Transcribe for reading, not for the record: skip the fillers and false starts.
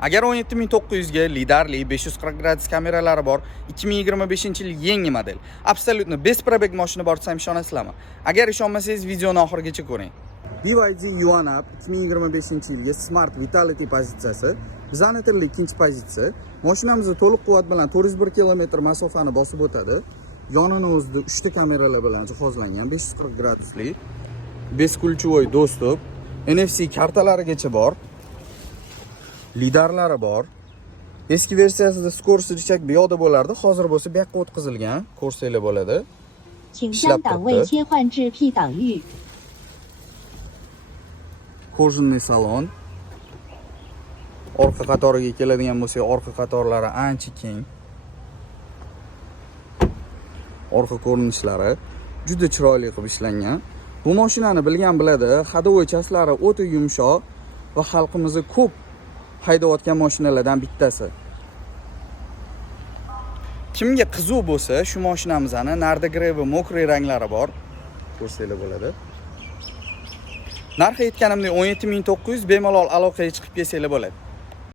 Agar 17900 ga lidarli 540 gradus kameralari bor 2025-yil yangi model absolutno без пробег mashina bor desam ishonasizlarmi? Agar ishonmasangiz videoni oxirigacha ko'ring. BYD Yuan-Up 2025-yilgi Smart Vitality pozitsiyasi, bizanitirli ikkinchi pozitsiya. Mashinamiz to'liq quvvat bilan 401 km masofani bosib o'tadi. Yonini o'zida 3 ta kameralar bilan jihozlangan, 540 gradusli, beskulchovoy dostуп, NFC kartalarigacha bor. Lidarlari bor. Eski versiyasida skorost richak bu yoqda bo'lardi, hozir bo'lsa bu yoqqa o'tkazilgan, ko'rsanglar bo'ladi. 请将档位切换至 P 档域。 Kojinli salon. Orqa qatoriga keladigan bo'lsak, orqa qatorlari ancha keng. Orqa ko'rinishlari juda chiroyli qilib ishlangan. Bu mashinani bilgan biladi, hadovoy chaslari o'ta yumshoq va xalqimizda ko'p haydayotgan mashinalardan bittasi. Kimga qiziq bo'lsa, shu mashinamizni narda grey va mokriy ranglari bor. Ko'rsanglar bo'ladi. Narxi aytganimdek 17900 bemalol aloqaga chiqib kelsanglar bo'ladi.